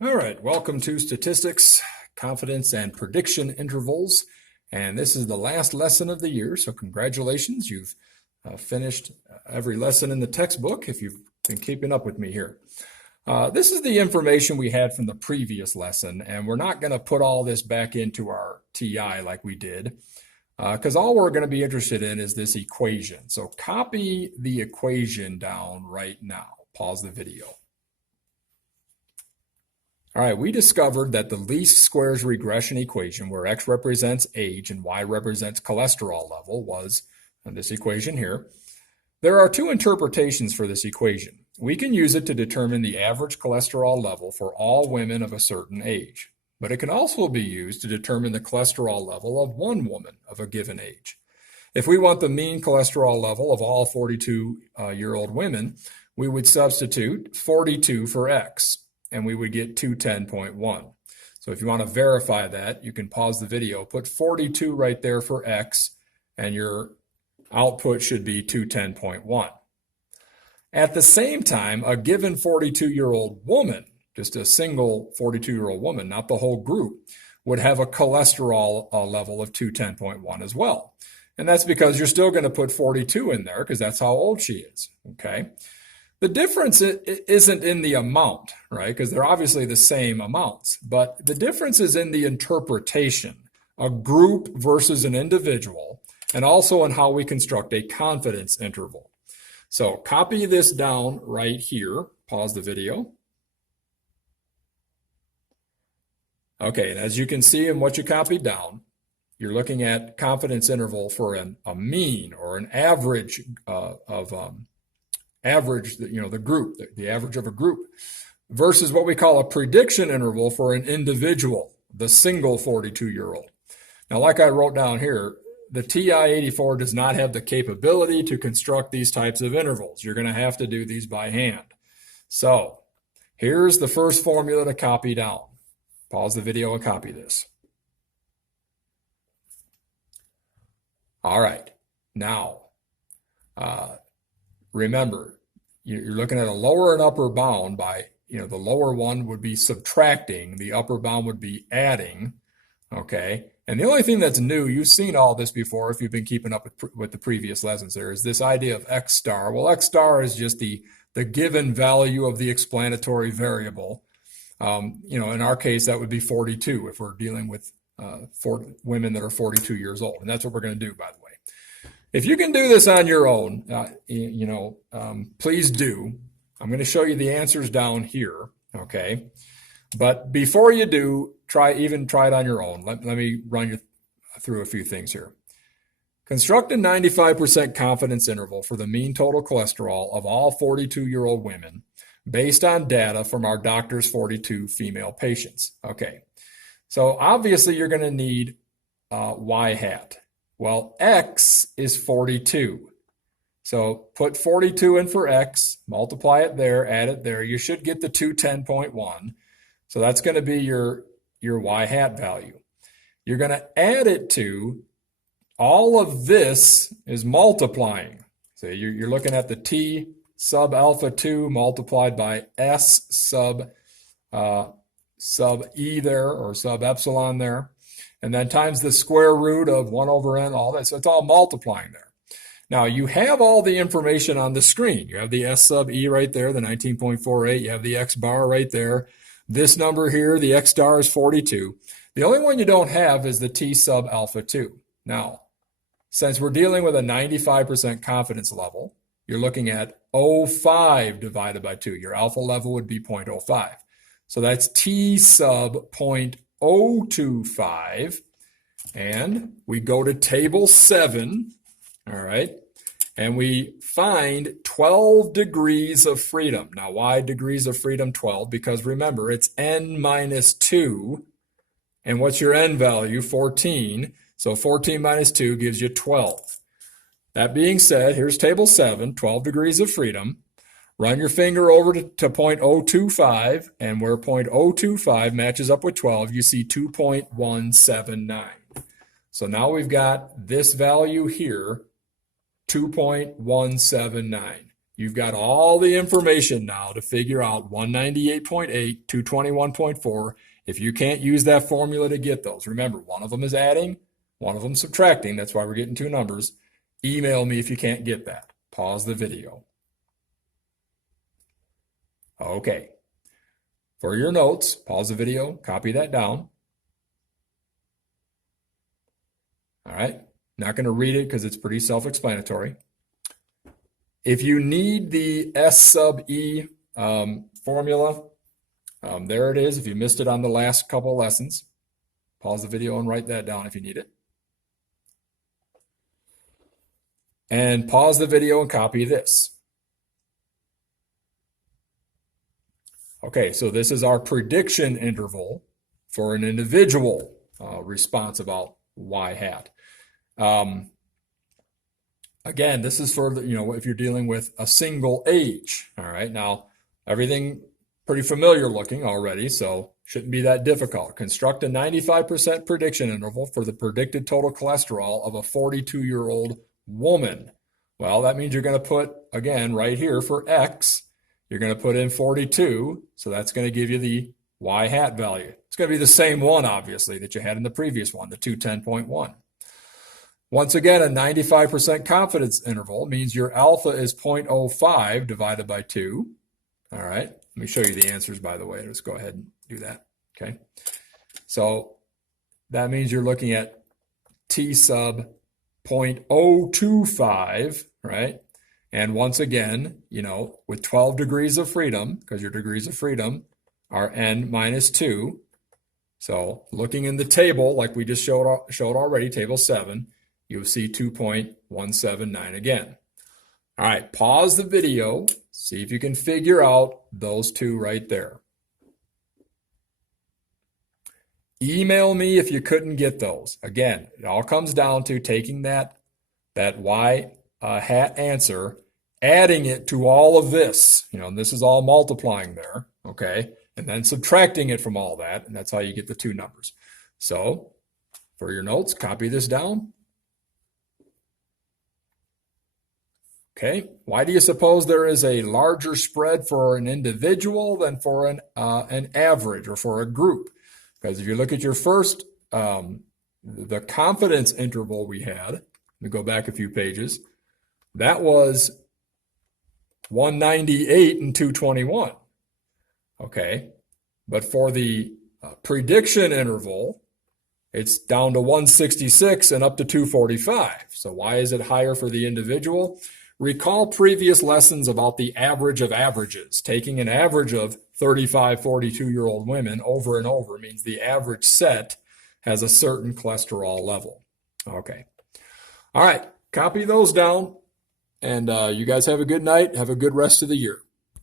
All right, welcome to Statistics, Confidence, and Prediction Intervals. And this is the last lesson of the year, so congratulations. You've finished every lesson in the textbook if you've been keeping up with me here. This is the information we had from the previous lesson, and we're not going to put all this back into our TI like we did, because all we're going to be interested in is this equation. So copy the equation down right now. Pause the video. All right, we discovered that the least squares regression equation, where x represents age and y represents cholesterol level, was this equation here. There are two interpretations for this equation. We can use it to determine the average cholesterol level for all women of a certain age, but it can also be used to determine the cholesterol level of one woman of a given age. If we want the mean cholesterol level of all 42-year-old women, we would substitute 42 for x, and we would get 210.1. So if you want to verify that, you can pause the video, put 42 right there for x, and your output should be 210.1. At the same time, a given 42-year-old woman, just a single 42-year-old woman, not the whole group, would have a cholesterol level of 210.1 as well. And that's because you're still going to put 42 in there because that's how old she is, okay? The difference isn't in the amount, right? Because they're obviously the same amounts, but the difference is in the interpretation, a group versus an individual, and also in how we construct a confidence interval. So copy this down right here. Pause the video. Okay, and as you can see in what you copied down, you're looking at confidence interval for a mean or an average the group, the average of a group, versus what we call a prediction interval for an individual, the single 42-year-old. Now, like I wrote down here, the TI-84 does not have the capability to construct these types of intervals. You're going to have to do these by hand. So here's the first formula to copy down. Pause the video and copy this. All right, now, remember, you're looking at a lower and upper bound by, the lower one would be subtracting, the upper bound would be adding, okay? And the only thing that's new, you've seen all this before if you've been keeping up with the previous lessons, there is this idea of x star. Well, x star is just the given value of the explanatory variable. In our case, that would be 42 if we're dealing with women that are 42 years old. And that's what we're going to do, by the way. If you can do this on your own, please do. I'm going to show you the answers down here, okay? But before you do, try it on your own. Let me run you through a few things here. Construct a 95% confidence interval for the mean total cholesterol of all 42-year-old women based on data from our doctor's 42 female patients. Okay, so obviously you're going to need y hat. Well, x is 42. So put 42 in for x, multiply it there, add it there. You should get the 210.1. So that's going to be your y hat value. You're going to add it to, all of this is multiplying. So you're looking at the t sub alpha 2 multiplied by s sub e there, or sub epsilon there. And then times the square root of 1 over n, all that. So it's all multiplying there. Now, you have all the information on the screen. You have the s sub e right there, the 19.48. You have the x bar right there. This number here, the x star is 42. The only one you don't have is the t sub alpha 2. Now, since we're dealing with a 95% confidence level, you're looking at 0.05 divided by 2. Your alpha level would be 0.05. So that's t sub 0.025, and we go to table 7, all right, and we find 12 degrees of freedom. Now, why degrees of freedom 12? Because remember, it's n minus 2, and what's your n value? 14. So 14 minus 2 gives you 12. That being said, here's table 7, 12 degrees of freedom. Run your finger over to 0.025, and where 0.025 matches up with 12, you see 2.179. So now we've got this value here, 2.179. you've got all the information now to figure out 198.8, 221.4. If you can't use that formula to get those, remember, one of them is adding, one of them subtracting. That's why we're getting two numbers. Email me if you can't get that. Pause the video. Okay. For your notes, pause the video, copy that down. All right. Not going to read it because it's pretty self-explanatory. If you need the S sub E formula, there it is. If you missed it on the last couple lessons, pause the video and write that down if you need it. And pause the video and copy this. Okay, so this is our prediction interval for an individual response about Y hat. Again, this is for, if you're dealing with a single age. All right, now everything pretty familiar looking already, so shouldn't be that difficult. Construct a 95% prediction interval for the predicted total cholesterol of a 42-year-old woman. Well, that means you're going to put, again, right here for X, you're going to put in 42, so that's going to give you the Y hat value. It's going to be the same one, obviously, that you had in the previous one, the 210.1. Once again, a 95% confidence interval means your alpha is 0.05 divided by 2. All right, let me show you the answers, by the way. Let's go ahead and do that, okay? So that means you're looking at T sub 0.025, right? And once again, with 12 degrees of freedom, because your degrees of freedom are n minus 2. So looking in the table, like we just showed already, table 7, you'll see 2.179 again. All right, pause the video, see if you can figure out those two right there. Email me if you couldn't get those. Again, it all comes down to taking that Y hat answer, adding it to all of this, and this is all multiplying there, okay? And then subtracting it from all that, and that's how you get the two numbers. So for your notes, copy this down. Okay, why do you suppose there is a larger spread for an individual than for an average or for a group? Because if you look at your first, the confidence interval we had, let me go back a few pages, that was 198 and 221. Okay, but for the prediction interval, it's down to 166 and up to 245. So why is it higher for the individual? Recall previous lessons about the average of averages. Taking an average of 35, 42-year-old women over and over means the average set has a certain cholesterol level. Okay. All right. Copy those down. And you guys have a good night. Have a good rest of the year.